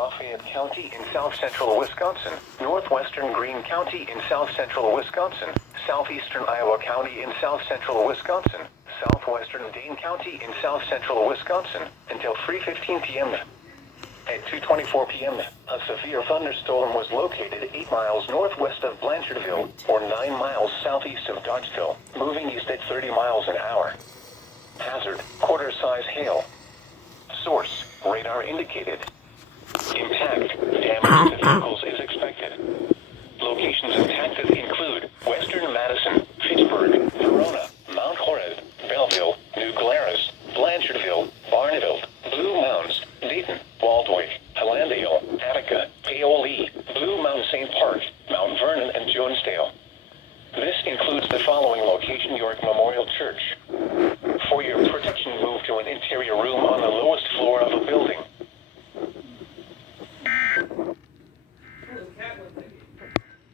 Lafayette County in south-central Wisconsin, northwestern Greene County in south-central Wisconsin, southeastern Iowa County in south-central Wisconsin, southwestern Dane County in south-central Wisconsin, until 3:15 p.m. At 2:24 p.m., a severe thunderstorm was located 8 miles northwest of Blanchardville, or 9 miles southeast of Dodgeville, moving east at 30 miles an hour. Hazard, quarter-size hail. Source, radar indicated. Impact, damage to vehicles